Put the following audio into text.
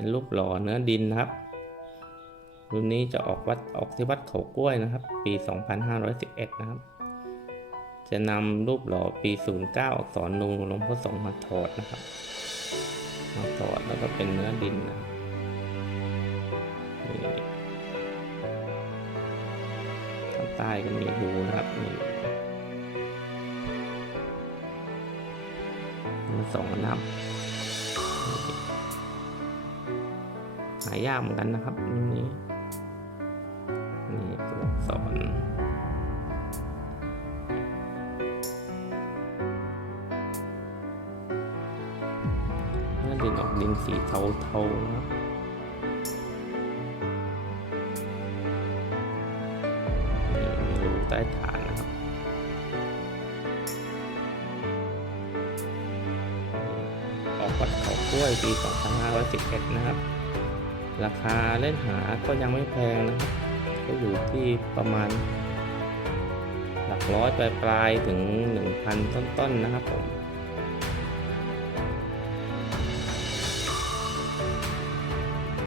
เป็นรูปหล่อเนื้อดินนะครับรุ่นนี้จะออกวัดออกที่วัดเขากล้วยนะครับ ปี 2511 นะครับ จะนำรูปหล่อปี 09 อักษรนูหลวงพ่อสงมาถอดนะครับมาถอดแล้วก็เป็นเนื้อดินนะครับนี่ข้างใต้ก็มีรูนะครับนี่สองนับ หายากเหมือนกันนะครับรุ่นนี้นี่ตัวอักษรเนื้อดินออกดินสีเทาๆนะครับนี่มีรูใต้ฐานนะครับออกวัดเขากล้วยปี 2511 นะครับ ราคาเล่นหาก็ยังไม่แพงนะครับก็อยู่ที่ประมาณ หลักร้อยปลายๆถึง 1,000 ต้นๆนะครับผม